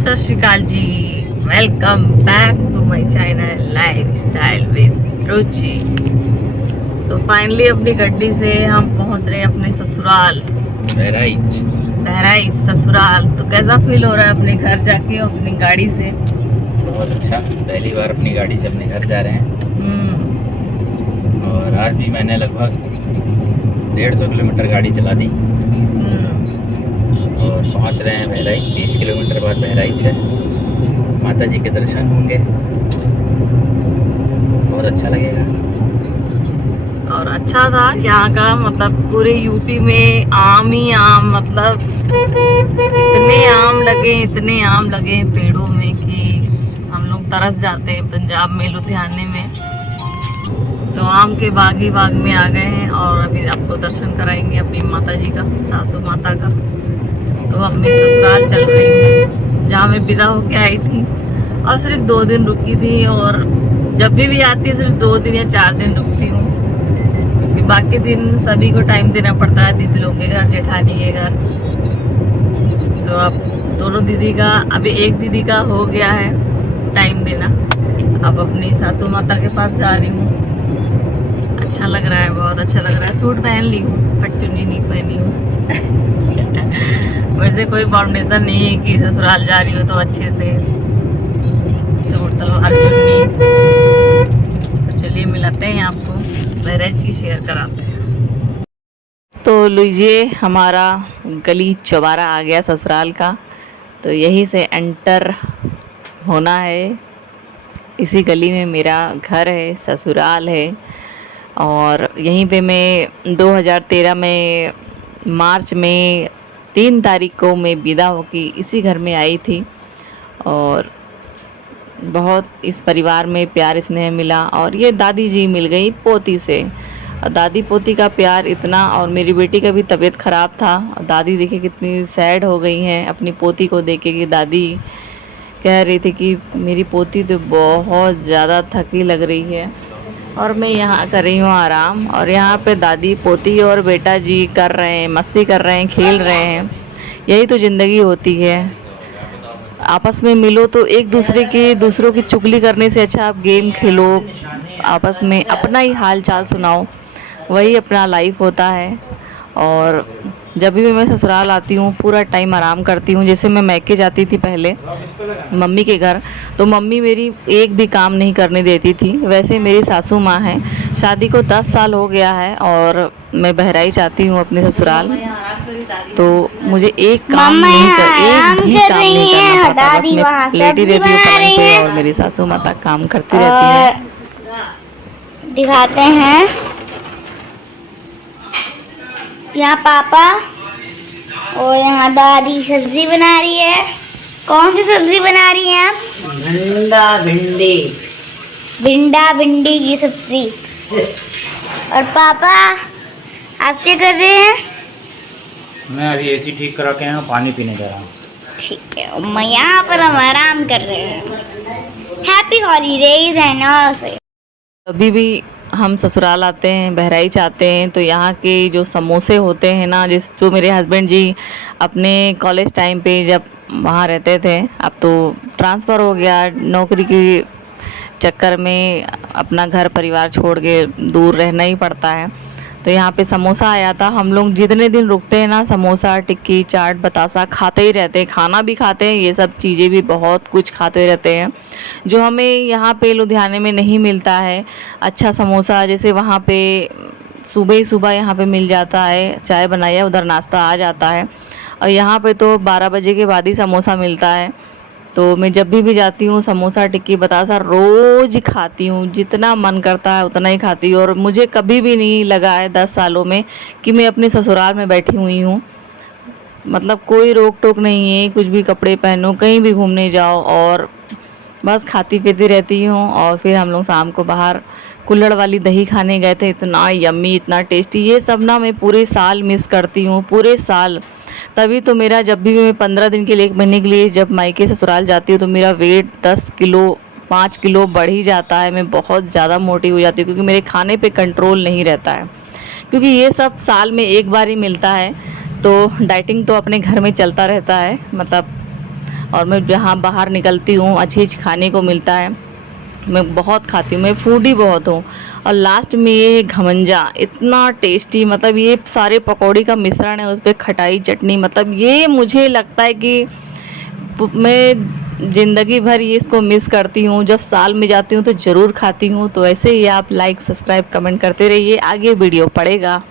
सत श्री अकाल जी, welcome back to my channel lifestyle with Ruchi. तो फाइनली अपनी गड्डी से हम पहुंच रहे हैं अपने ससुराल बहराइच ससुराल। तो कैसा फील हो रहा है अपने घर जाके अपनी गाड़ी से? बहुत अच्छा, पहली बार अपनी गाड़ी से अपने घर जा रहे हैं। और आज भी मैंने लगभग 150 किलोमीटर गाड़ी चला दी और पहुंच रहे हैं बहराइच। 20 किलोमीटर बाद बहराइच है। माता जी के दर्शन होंगे, बहुत अच्छा लगेगा। और अच्छा था यहाँ का, मतलब पूरे यूपी में आम ही आम, मतलब इतने आम लगे पेड़ों में कि हम लोग तरस जाते हैं। पंजाब में लुधियाने में तो आम के बाग ही बाग में आ गए हैं और अभी आपको दर्शन कराएंगे अपनी माता जी का, सासू माता का। तो अब मैं ससुराल चल रही हूँ जहाँ मैं विदा होके आई थी और सिर्फ 2 दिन रुकी थी। और जब भी आती है सिर्फ 2 दिन या 4 दिन रुकती हूँ, क्योंकि बाकी दिन सभी को टाइम देना पड़ता है, दीदी लोग के घर, जेठानी के घर। तो अब दोनों दीदी का, अभी एक दीदी का हो गया है टाइम देना। अब अपनी सासू माता के पास जा रही हूँ। अच्छा लग रहा है, बहुत अच्छा लग रहा है। सूट पहन ली हूँ, पट चुन्नी नहीं पहनी हूँ। वैसे कोई फाउंडेशन नहीं है कि ससुराल जा रही हो तो अच्छे से सूट सलवार चुन्नी। तो चलिए मिलाते हैं आपको, बहराइच की शेयर कराते हैं। तो लीजिए, हमारा गली चौबारा आ गया ससुराल का। तो यहीं से एंटर होना है। इसी गली में मेरा घर है, ससुराल है। और यहीं पे मैं 2013 में मार्च में 3 तारीख को मैं विदा होकर इसी घर में आई थी। और बहुत इस परिवार में प्यार स्नेह मिला। और ये दादी जी मिल गई पोती से। दादी पोती का प्यार इतना, और मेरी बेटी का भी तबीयत ख़राब था। दादी देखे कितनी सैड हो गई हैं अपनी पोती को देखे कि दादी कह रही थी कि मेरी पोती तो बहुत ज़्यादा थकी लग रही है। और मैं यहाँ कर रही हूँ आराम। और यहाँ पे दादी पोती और बेटा जी कर रहे हैं, मस्ती कर रहे हैं, खेल रहे हैं। यही तो ज़िंदगी होती है। आपस में मिलो तो एक दूसरों की चुगली करने से अच्छा आप गेम खेलो, आपस में अपना ही हाल चाल सुनाओ, वही अपना लाइफ होता है। और जब भी मैं ससुराल आती हूँ पूरा टाइम आराम करती हूँ। जैसे मैं मैके जाती थी पहले मम्मी के घर, तो मम्मी मेरी एक भी काम नहीं करने देती थी। वैसे मेरी सासू माँ हैं, शादी को 10 साल हो गया है और मैं बहराइच आती हूँ अपने ससुराल। तो मुझे एक भी काम नहीं करना पड़ता। बस मैं लेटी रहती हूँ पलंग पे और मेरी सासू माता काम करती रहती है। दिखाते हैं, यहाँ पापा और यहाँ दादी सब्जी बना रही है। कौन सी सब्जी बना रही हैं आप? भिंडी की सब्जी। और पापा आप क्या कर रहे हैं? मैं अभी एसी ठीक करा के यहाँ पानी पीने जा रहा हूँ। ठीक है, मैं यहाँ पर हम आराम कर रहे हैं। हैप्पी हॉलीडेज है ना। से अभी भी हम ससुराल आते हैं, बहराइच आते हैं, तो यहाँ के जो समोसे होते हैं ना, जो मेरे हस्बैंड जी अपने कॉलेज टाइम पे जब वहाँ रहते थे, अब तो ट्रांसफ़र हो गया नौकरी के चक्कर में, अपना घर परिवार छोड़ के दूर रहना ही पड़ता है। तो यहाँ पे समोसा आया था। हम लोग जितने दिन रुकते हैं ना, समोसा टिक्की चाट बतासा खाते ही रहते हैं। खाना भी खाते हैं, ये सब चीज़ें भी बहुत कुछ खाते रहते हैं जो हमें यहाँ पे लुधियाने में नहीं मिलता है। अच्छा समोसा जैसे वहाँ पे सुबह ही सुबह यहाँ पे मिल जाता है, चाय बनाया उधर नाश्ता आ जाता है। और यहाँ पे तो 12 बजे के बाद ही समोसा मिलता है। तो मैं जब भी जाती हूँ समोसा टिक्की बतासा रोज़ खाती हूँ, जितना मन करता है उतना ही खाती हूँ। और मुझे कभी भी नहीं लगा है 10 सालों में कि मैं अपने ससुराल में बैठी हुई हूँ। मतलब कोई रोक टोक नहीं है, कुछ भी कपड़े पहनो, कहीं भी घूमने जाओ, और बस खाती पीती रहती हूँ। और फिर हम लोग शाम को बाहर कुल्हड़ वाली दही खाने गए थे, इतना यम्मी, इतना टेस्टी। ये सब ना मैं पूरे साल मिस करती हूँ, पूरे साल। तभी तो मेरा जब भी मैं 15 दिन के लिए, 1 महीने के लिए जब मायके ससुराल जाती हूँ तो मेरा वेट 10 किलो 5 किलो बढ़ ही जाता है। मैं बहुत ज़्यादा मोटी हो जाती हूँ क्योंकि मेरे खाने पे कंट्रोल नहीं रहता है, क्योंकि ये सब साल में एक बार ही मिलता है। तो डाइटिंग तो अपने घर में चलता रहता है, मतलब और मैं जहाँ बाहर निकलती हूँ अच्छी चीज़ खाने को मिलता है, मैं बहुत खाती हूँ, मैं फूडी बहुत हूँ। और लास्ट में ये घमंजा इतना टेस्टी, मतलब ये सारे पकौड़ी का मिश्रण है, उस पर खटाई चटनी, मतलब ये मुझे लगता है कि मैं ज़िंदगी भर ये इसको मिस करती हूँ। जब साल में जाती हूँ तो ज़रूर खाती हूँ। तो ऐसे ही आप लाइक सब्सक्राइब कमेंट करते रहिए, आगे वीडियो पड़ेगा।